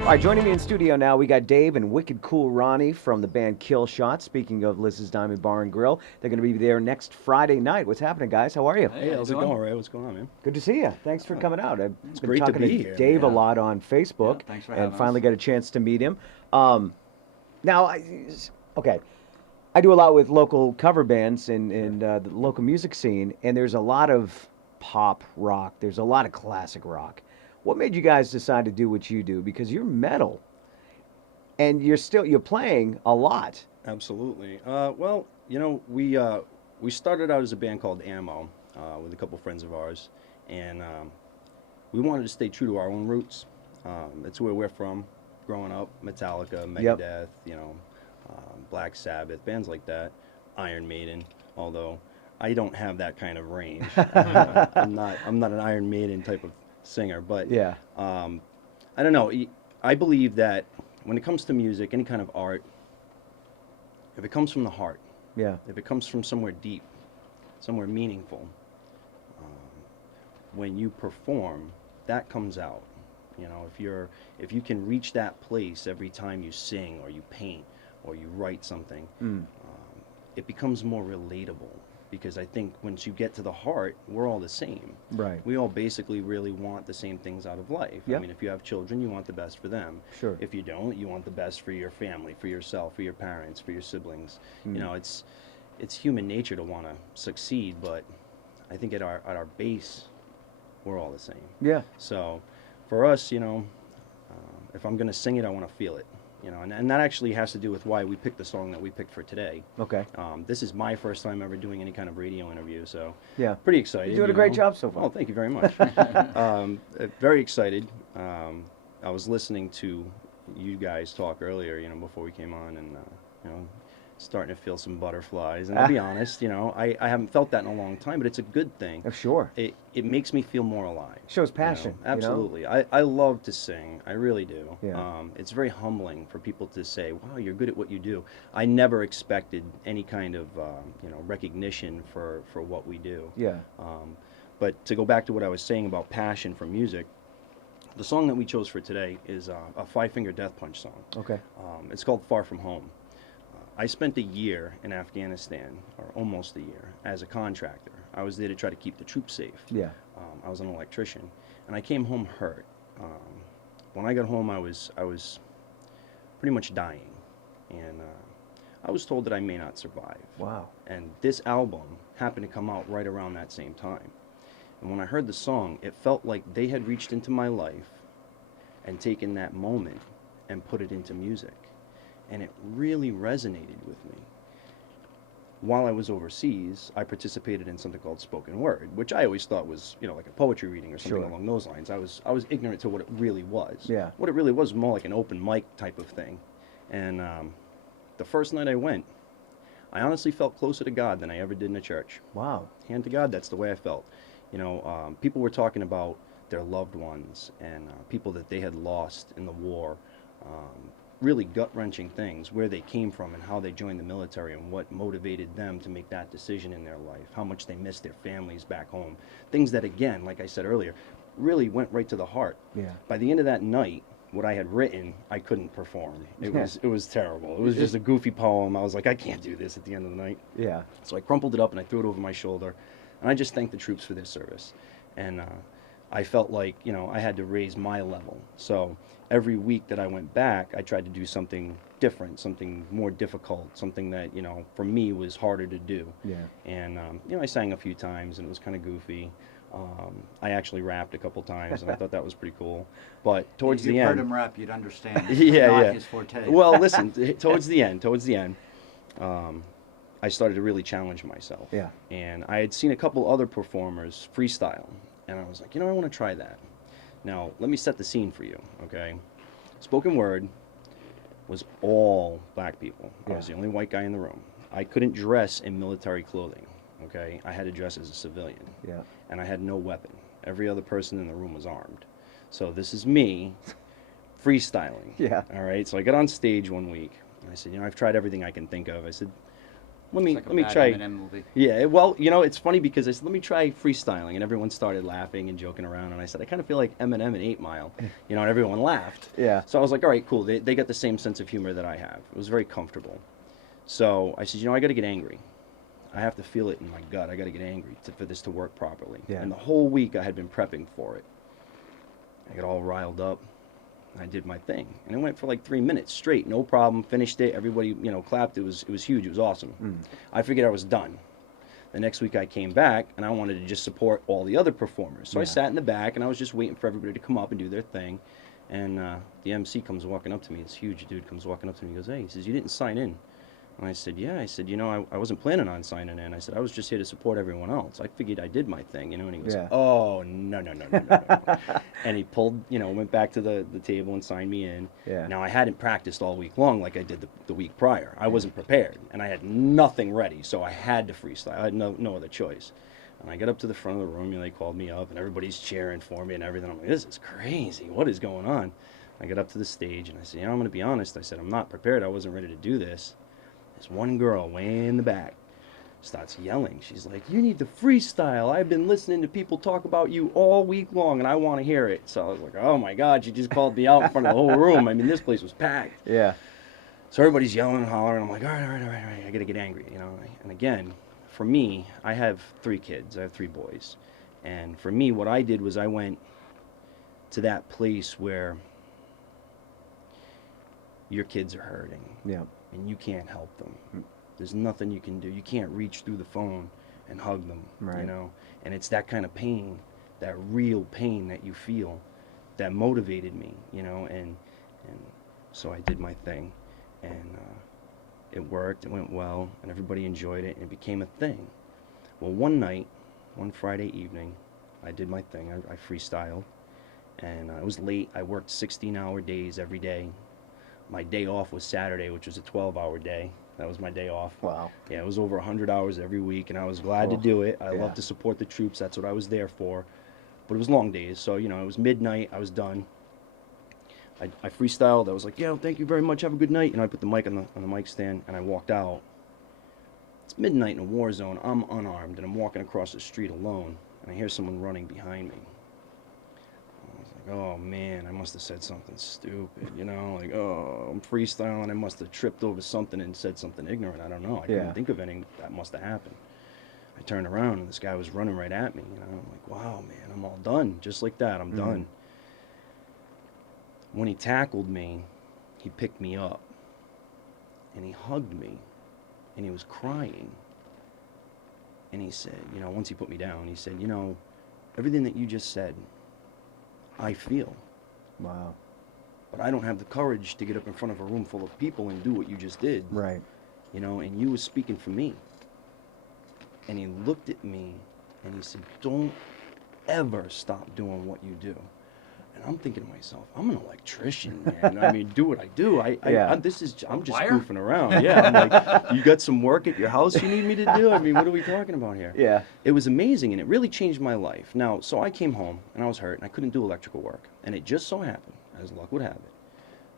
All right, joining me in studio now, we got Dave and Wicked Cool Ronnie from the band Killshot. Speaking of Liz's Diamond Bar and Grill, they're going to be there next Friday night. What's happening, guys? How are you? Hey, how's it going, Ray? What's going on, man? Good to see you. Thanks for coming out. I've It's been great to talking be to here, Dave a man. lot on Facebook, thanks for and having finally us. got a chance to meet him. Now, okay, I do a lot with local cover bands and the local music scene, and there's a lot of pop rock. There's a lot of classic rock. What made you guys decide to do what you do? Because you're metal, and you're playing a lot. Absolutely. Well, we started out as a band called Ammo with a couple friends of ours, and we wanted to stay true to our own roots. That's where we're from, growing up. Metallica, Yep. Megadeth, Black Sabbath, bands like that. Iron Maiden, although I don't have that kind of range. I'm not an Iron Maiden type of singer, but Yeah. I don't know. I believe that when it comes to music, any kind of art, if it comes from the heart, Yeah. if it comes from somewhere deep, somewhere meaningful, when you perform, that comes out. If you can reach that place every time you sing or you paint or you write something, it becomes more relatable. Because I think once you get to the heart, we're all the same. Right. We all basically really want the same things out of life. Yep. I mean, if you have children, you want the best for them. Sure. If you don't, you want the best for your family, for yourself, for your parents, for your siblings. It's human nature to want to succeed, but I think at our base, we're all the same. Yeah. So, for us, if I'm gonna sing it, I want to feel it. And that actually has to do with why we picked the song that we picked for today. Okay. This is my first time ever doing any kind of radio interview, so Yeah. pretty excited. You're doing a great job so far. Oh, thank you very much. Very excited. I was listening to you guys talk earlier, before we came on, and starting to feel some butterflies. And I'll be honest, I haven't felt that in a long time, but it's a good thing. Oh, sure. It makes me feel more alive. Shows passion. Absolutely. I love to sing. I really do. Yeah. It's very humbling for people to say, wow, you're good at what you do. I never expected any kind of recognition for what we do. Yeah. But to go back to what I was saying about passion for music, the song that we chose for today is a Five Finger Death Punch song. Okay. It's called Far From Home. I spent a year in Afghanistan, or almost a year, as a contractor. I was there to try to keep the troops safe. Yeah. I was an electrician, and I came home hurt. When I got home, I was pretty much dying, and I was told that I may not survive. Wow. And this album happened to come out right around that same time. And when I heard the song, it felt like they had reached into my life and taken that moment and put it into music. And it really resonated with me. While I was overseas, I participated in something called spoken word, which I always thought was, like a poetry reading or something Sure. along those lines. I was ignorant to what it really was. Yeah. What it really was more like an open mic type of thing. And the first night I went, I honestly felt closer to God than I ever did in a church. Wow. Hand to God, that's the way I felt. People were talking about their loved ones and people that they had lost in the war. Really gut-wrenching things, where they came from and how they joined the military and what motivated them to make that decision in their life, how much they missed their families back home. Things that, again, like I said earlier, really went right to the heart. Yeah. By the end of that night, what I had written, I couldn't perform. It was terrible. It was just a goofy poem. I was like, I can't do this at the end of the night. Yeah. So I crumpled it up and I threw it over my shoulder, and I just thanked the troops for their service. And I felt like, I had to raise my level. So every week that I went back, I tried to do something different, something more difficult, something that, for me was harder to do. Yeah. And, I sang a few times, and it was kind of goofy. I actually rapped a couple times, and I thought that was pretty cool. But towards If the you end... heard him rap, you'd understand. Yeah, Not yeah. his forte. Well, listen, towards the end, I started to really challenge myself. Yeah. And I had seen a couple other performers freestyle, and I was like, I want to try that. Now, let me set the scene for you, okay? Spoken word was all black people. I was the only white guy in the room. I couldn't dress in military clothing, okay? I had to dress as a civilian. Yeah. And I had no weapon. Every other person in the room was armed. So this is me freestyling. Yeah. All right. So I got on stage one week, and I said, I've tried everything I can think of. I said, let It's like a me bad try. Eminem movie. Yeah, well, you know, it's funny because I said, let me try freestyling, and everyone started laughing and joking around, and I said, I kind of feel like Eminem and 8 Mile, you know, and everyone laughed. Yeah. So I was like, all right, cool. They got the same sense of humor that I have. It was very comfortable. So I said, you know, I got to get angry. I have to feel it in my gut. I got to get angry for this to work properly. Yeah. And the whole week I had been prepping for it. I got all riled up. I did my thing, and it went for like 3 minutes straight, no problem. Finished it. Everybody, you know, clapped. It was huge. It was awesome. I figured I was done. The next week I came back, and I wanted to just support all the other performers. So I Yeah. sat in the back, and I was just waiting for everybody to come up and do their thing. And the MC comes walking up to me. This huge dude comes walking up to me. He goes, "Hey," he says, "you didn't sign in." And I said, "Yeah." I said, "You know, I wasn't planning on signing in." I said, "I was just here to support everyone else. I figured I did my thing, you know." And he goes, Yeah. "Oh, no, no, no, no, no, no." And he pulled, you know, went back to the table and signed me in. Yeah. Now, I hadn't practiced all week long like I did the week prior. I wasn't prepared, and I had nothing ready, so I had to freestyle. I had no other choice. And I got up to the front of the room, and they called me up, and everybody's cheering for me and everything. I'm like, this is crazy. What is going on? I got up to the stage, and I said, you know, I'm going to be honest. I said, I'm not prepared. I wasn't ready to do this. This one girl way in the back starts yelling. She's like, you need to freestyle. I've been listening to people talk about you all week long, and I want to hear it. So I was like, oh, my God, she just called me out in front of the whole room. I mean, this place was packed. Yeah. So everybody's yelling and hollering. I'm like, all right. I got to get angry, you know. And again, for me, I have 3 kids. I have 3 boys. And for me, what I did was I went to that place where your kids are hurting. Yeah. And you can't help them. There's nothing you can do. You can't reach through the phone and hug them, Right. you know. And it's that kind of pain, that real pain that you feel, that motivated me, you know. And so I did my thing, and it worked. It went well, and everybody enjoyed it, and it became a thing. Well, one night, one Friday evening, I did my thing. I freestyled, and it was late. I worked 16-hour days every day. My day off was Saturday, which was a 12-hour day. That was my day off. Wow. Yeah, it was over 100 hours every week, and I was glad to Oh, do it. I yeah. love to support the troops. That's what I was there for. But it was long days, so, you know, it was midnight. I was done. I freestyled. I was like, yeah, thank you very much. Have a good night. You know, I put the mic on the mic stand, and I walked out. It's midnight in a war zone. I'm unarmed, and I'm walking across the street alone, and I hear someone running behind me. Oh man, I must have said something stupid, you know, like, oh, I'm freestyling, I must have tripped over something and said something ignorant, I don't know, I couldn't think of anything that must have happened. I turned around and this guy was running right at me, you know, I'm like, wow, man, I'm all done, just like that, I'm done. When he tackled me, he picked me up, and he hugged me, and he was crying, and he said, you know, once he put me down, he said, you know, everything that you just said, I feel. Wow. But I don't have the courage to get up in front of a room full of people and do what you just did. Right. You know, and you was speaking for me. And he looked at me and he said, don't ever stop doing what you do. And I'm thinking to myself, I'm an electrician, man. I mean, do what I do. I'm just Wire? goofing around. Yeah, I'm like, you got some work at your house you need me to do? I mean, what are we talking about here? Yeah. It was amazing, and it really changed my life. Now, so I came home, and I was hurt, and I couldn't do electrical work. And it just so happened, as luck would have it,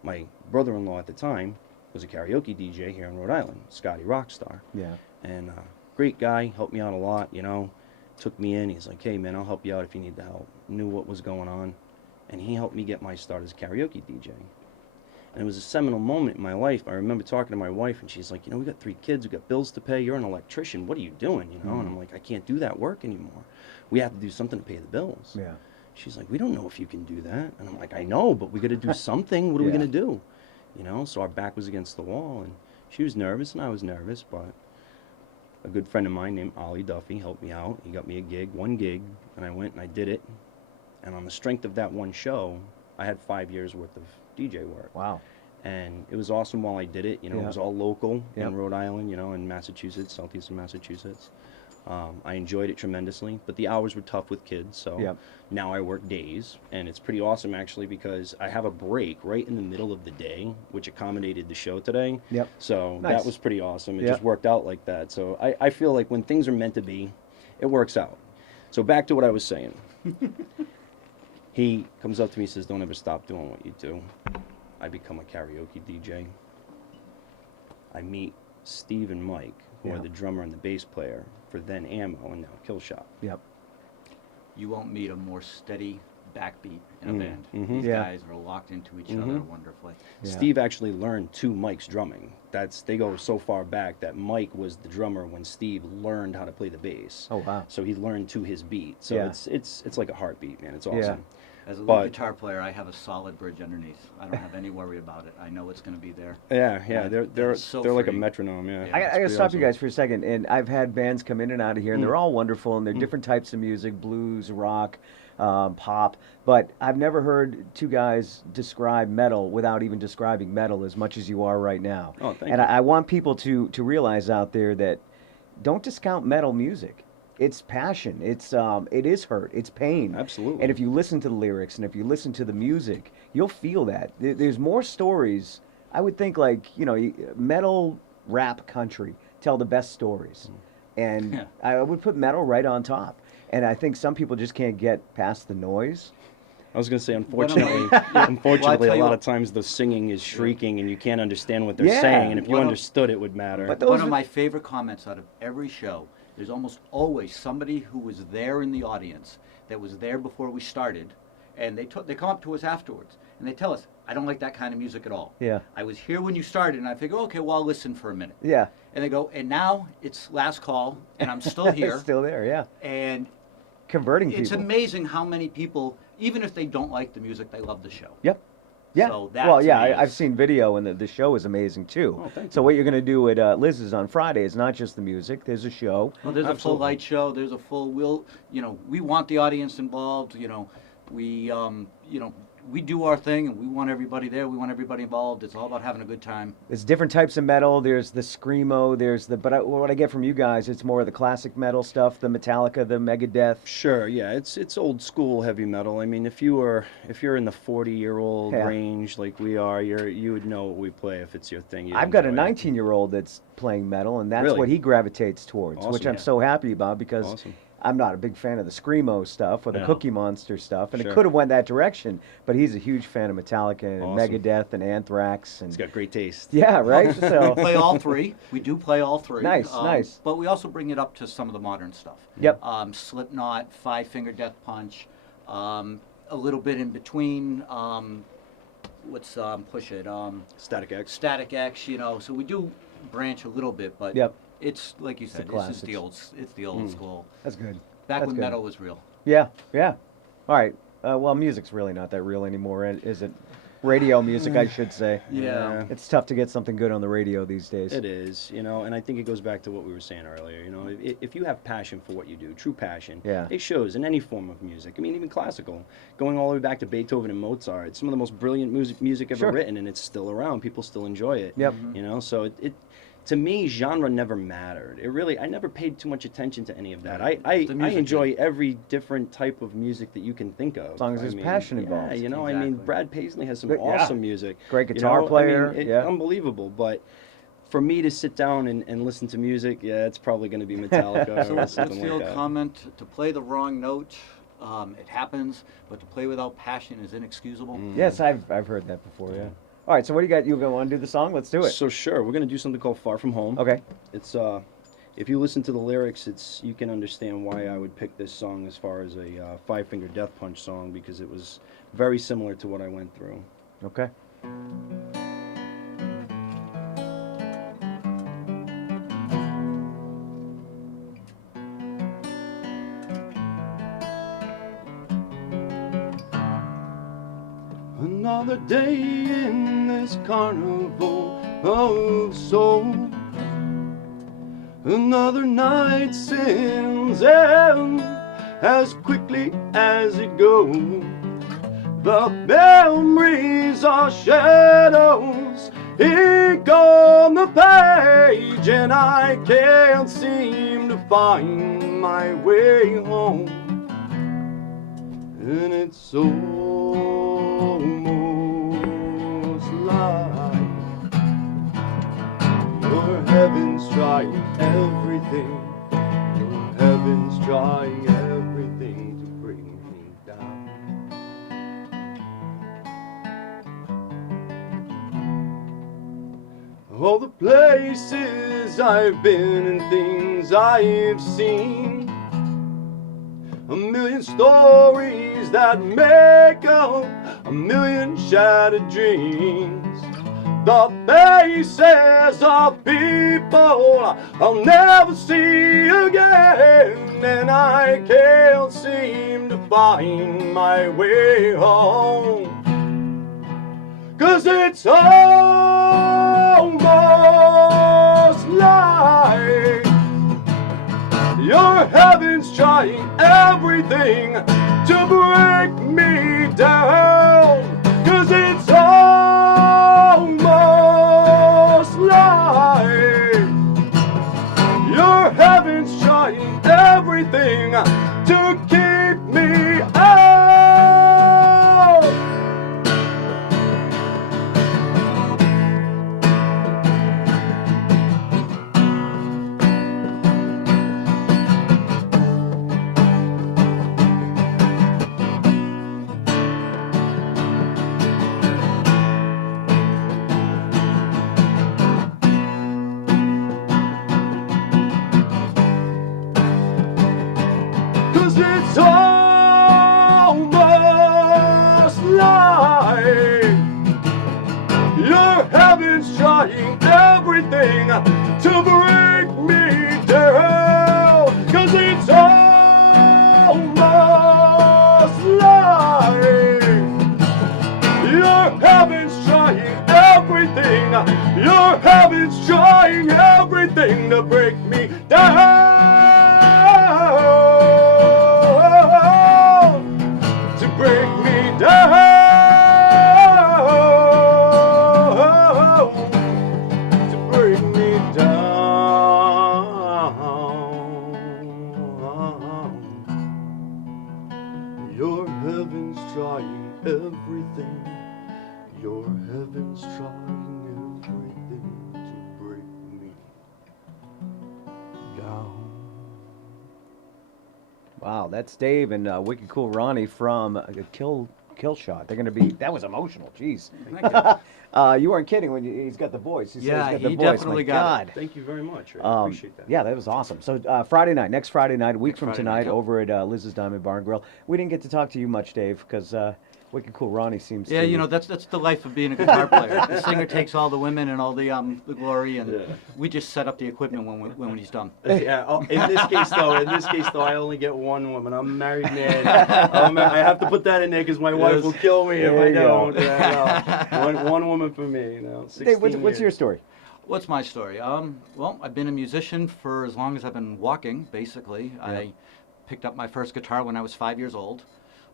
my brother-in-law at the time was a karaoke DJ here in Rhode Island, Scotty Rockstar. Yeah. And great guy, helped me out a lot, you know. Took me in, he's like, hey, man, I'll help you out if you need the help. Knew what was going on. And he helped me get my start as a karaoke DJ. And it was a seminal moment in my life. I remember talking to my wife, and she's like, you know, we got 3 kids, we got bills to pay, you're an electrician, what are you doing, you know? And I'm like, I can't do that work anymore. We have to do something to pay the bills. Yeah. She's like, we don't know if you can do that. And I'm like, I know, but we got to do something. What are we Yeah. going to do? You know, so our back was against the wall, and she was nervous, and I was nervous, but a good friend of mine named Ollie Duffy helped me out. He got me a gig, 1 gig, and I went and I did it. And on the strength of that one show, I had 5 years worth of DJ work. Wow. And it was awesome while I did it. You know, Yeah. it was all local Yep. in Rhode Island, you know, in Massachusetts, southeastern Massachusetts. I enjoyed it tremendously, but the hours were tough with kids, so Yep. now I work days, and it's pretty awesome actually because I have a break right in the middle of the day, which accommodated the show today. Yep. So Nice. that was pretty awesome. It Yep. just worked out like that. So I feel like when things are meant to be, it works out. So back to what I was saying. He comes up to me and says, don't ever stop doing what you do. I become a karaoke DJ. I meet Steve and Mike, who Yeah. are the drummer and the bass player for then Ammo and now Killshot. Yep. You won't meet a more steady backbeat in a Mm, band. mhm. These Yeah. guys are locked into each other Mhm. wonderfully. Yeah. Steve actually learned to Mike's drumming. They go so far back that Mike was the drummer when Steve learned how to play the bass. Oh, wow. So he learned to his beat. So Yeah. it's like a heartbeat, man. It's Yeah. awesome. As a lead But- guitar player, I have a solid bridge underneath. I don't have any worry about it. I know it's going to be there. Yeah, Yeah, they're it's so like a free. metronome. Yeah. Yeah. I, It's I gotta pretty stop awesome. you guys for a second. And I've had bands come in and out of here, and they're all wonderful, and they're Mm. different types of music: blues, rock, pop. But I've never heard two guys describe metal without even describing metal as much as you are right now. Oh, thank and you. I want people to realize out there that don't discount metal music. It's passion. It is hurt. It's pain. Absolutely. And if you listen to the lyrics and if you listen to the music, you'll feel that. There's more stories. I would think like metal, rap, country tell the best stories, and Yeah. I would put metal right on top. And I think some people just can't get past the noise. I was going to say, One of unfortunately, my- Well, I unfortunately, tell a you lot what- of times the singing is shrieking and you can't understand what they're Yeah. saying. And if you One of- understood, it would matter. But One those of are- my favorite comments out of every show, there's almost always somebody who was there in the audience that was there before we started, and they come up to us afterwards and they tell us, "I don't like that kind of music at all. Yeah. I was here when you started, and I figure, okay, well, I'll listen for a minute." Yeah. And they go, "And now it's last call, and I'm still here." It's still there. Yeah. And Converting it's people. amazing how many people, even if they don't like the music, they love the show. Yep. Yeah. So that well, to yeah, me I've is- seen video, and the show is amazing too. Oh, thank So you. what you're going to do at Liz's on Friday is not just the music. There's a show. Well, there's a full Absolutely. light show. There's a full. We want the audience involved. We do our thing, and we want everybody there. We want everybody involved. It's all about having a good time. There's different types of metal. There's the screamo. What I get from you guys, it's more of the classic metal stuff, the Metallica, the Megadeth. Sure, yeah, it's old school heavy metal. I mean, if you're in the 40-year-old Yeah. range like we are, you would know what we play if it's your thing. You'd I've got a enjoy it. 19-year-old that's playing metal, and that's Really? what he gravitates towards, which Awesome. I'm so happy about because Awesome. I'm not a big fan of the screamo stuff or the Yeah. Cookie Monster stuff, and it Sure. could have went that direction. But he's a huge fan of Metallica and Awesome. Megadeth and Anthrax, and He's got great taste. yeah, right. We So play all three. We do play all three. Nice, nice. But we also bring it up to some of the modern stuff. Yep. Slipknot, Five Finger Death Punch, a little bit in between. Push it? Static X. Static X. So we do branch a little bit, but Yep. it's like you the said, classics. it's the old school. that's good. Back That's when good. metal was real. Yeah, yeah. All right. Well, music's really not that real anymore, is it? Radio music, I should say. Yeah. It's tough to get something good on the radio these days. It is, and I think it goes back to what we were saying earlier. If you have passion for what you do, true passion, Yeah. it shows in any form of music. I mean, even classical, going all the way back to Beethoven and Mozart, some of the most brilliant music ever Sure. written, and it's still around. People still enjoy it. Yep. So it to me, genre never mattered. I never paid too much attention to any of that. I The music enjoy every different type of music that you can think of. As long as there's passion involved. Yeah, I mean, Exactly. Brad Paisley has some But, yeah. awesome music. Great guitar player, yeah. Unbelievable. But for me to sit down and listen to music, yeah, it's probably going to be Metallica So or what's something the like old that. comment? To play the wrong note, it happens, but to play without passion is inexcusable. Yes, I've heard that before. Yeah. All right. So what do you got? You gonna want to do the song? Let's do it. So sure, we're going to do something called Far From Home. Okay. It's if you listen to the lyrics, you can understand why I would pick this song as far as a Five Finger Death Punch song, because it was very similar to what I went through. Okay. Another day in this carnival of soul. Another night sins in as quickly as it goes. The memories are shadows ink on the page, and I can't seem to find my way home. And it's almost like your heaven's trying everything. Your heaven's trying everything to bring me down. all the places I've been and things I've seen. A million stories that make up a million shattered dreams. The faces of people I'll never see again, and I can't seem to find my way home. 'Cause it's almost like your heaven's trying everything to break me down. 'Cause it's almost like your heaven's trying everything to keep me out. 'Cause it's almost like your heaven's trying everything to break me down. 'Cause it's almost like your heaven's trying everything. Your heaven's trying everything to break me down. To break me down. To break me down. Your heaven's trying everything. Your heaven's trying everything to break me down. Wow, that's Dave and Wicked Cool Ronnie from Killshot. They're going to be. That was emotional. Jeez. You weren't kidding when he's got the voice. He's Yeah, got the he voice. definitely My got it. God. Thank you very much. I appreciate that. Yeah, that was awesome. So Friday night, next Friday night, a week Next from Friday tonight, night, yep. over at Liz's Diamond Bar and Grill. We didn't get to talk to you much, Dave, because Wicked Cool Ronnie seems Yeah, to. you know, that's the life of being a guitar player. The singer takes all the women and all the glory, and Yeah. we just set up the equipment when he's done. Yeah. Oh, in this case, though, I only get one woman. I'm a married man. I have to put that in there because my wife will kill me if There I you go. don't. Yeah, one woman for me. 16 Dave, what's your years. story? What's my story? Well, I've been a musician for as long as I've been walking, basically. Yeah. I picked up my first guitar when I was 5 years old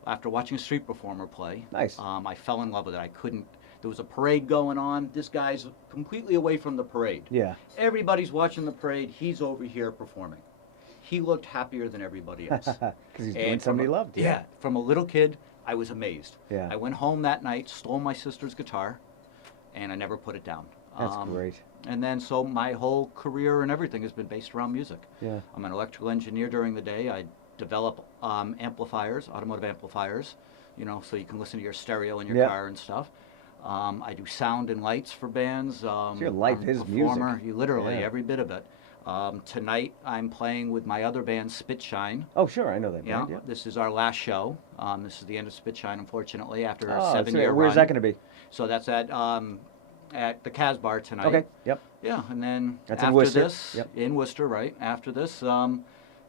after watching a street performer play. Nice. I fell in love with it. I couldn't. There was a parade going on. This guy's completely away from the parade. Yeah. Everybody's watching the parade. He's over here performing. He looked happier than everybody else. Because he's doing And something he from loved. Yeah, from a little kid, I was amazed. Yeah. I went home that night, stole my sister's guitar, and I never put it down. That's great. And then so my whole career and everything has been based around music. Yeah. I'm an electrical engineer during the day. I develop amplifiers, automotive amplifiers, you know, so you can listen to your stereo in your Yep. car and stuff. I do sound and lights for bands. your life I'm a is performer, music. You literally, Yeah. every bit of it. Tonight I'm playing with my other band, Spitshine. Oh, sure, I know that. Yeah, band, yeah. this is our last show. This is the end of Spitshine, unfortunately, after a Oh, so 7-year where's run. that going to be? So that's at the Casbar tonight. Okay. Yep. Yeah, and then That's in after Worcester. this, Yep. in Worcester, right? After this,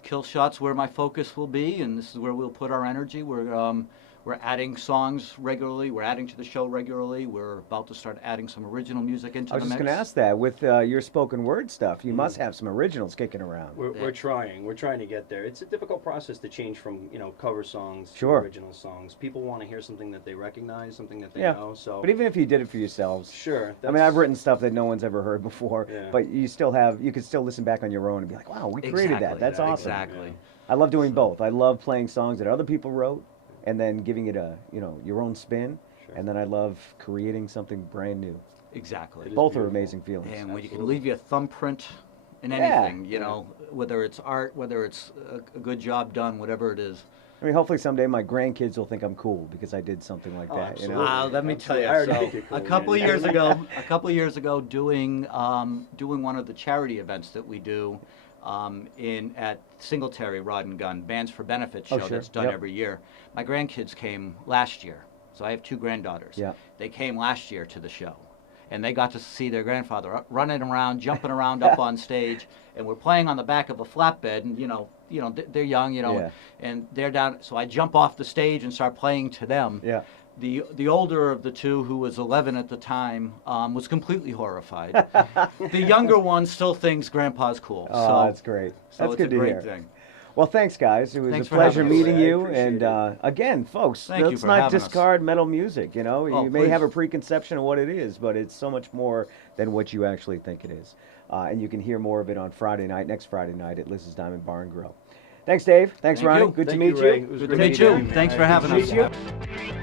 Killshot's where my focus will be, and this is where we'll put our energy. We're adding songs regularly. We're adding to the show regularly. We're about to start adding some original music into I was the just mix. going to ask that. With your spoken word stuff, you must have some originals kicking around. We're trying. We're trying to get there. It's a difficult process to change from cover songs Sure. to original songs. People want to hear something that they recognize, something that they Yeah. know. So But even if you did it for yourselves, sure. I mean, I've written stuff that no one's ever heard before, Yeah. but you could still listen back on your own and be like, wow, we created that. Exactly, That's awesome. Exactly. Yeah. I love doing both. I love playing songs that other people wrote and then giving it your own spin. Sure. And then I love creating something brand new. Exactly. It is Both are beautiful. amazing feelings. And when you can Absolutely. leave your thumbprint in Yeah. anything, you know, whether it's art, whether it's a good job done, whatever it is, I mean, hopefully someday my grandkids will think I'm cool because I did something like Oh, that. You know? absolutely. Let me tell you. I already So think you're cool, a couple man. of years ago, doing one of the charity events that we do in at Singletary Rod and Gun Bands for Benefits show Oh, sure. that's done Yep. every year. My grandkids came last year, so I have two granddaughters. Yeah. They came last year to the show, and they got to see their grandfather running around, jumping around up on stage, and we're playing on the back of a flatbed, and they're young, Yeah. and they're down. So I jump off the stage and start playing to them. Yeah. The older of the two, who was 11 at the time, was completely horrified. The younger one still thinks Grandpa's cool. Oh, so that's great. So That's it's good a to great hear. thing. Well, thanks, guys. It was Thanks a for pleasure having us. meeting I you. appreciate And it. again, folks, Thank you let's for not having us. discard metal music. You know, Oh, you may have a please. preconception of what it is, but it's so much more than what you actually think it is. And you can hear more of it on next Friday night at Liz's Diamond Bar and Grill. Thanks, Dave. Thanks, Thank Ronnie. you. Good to Thank meet you, Ray. you. It was Good great to meet meeting you. you. Thanks I for having us. appreciate it.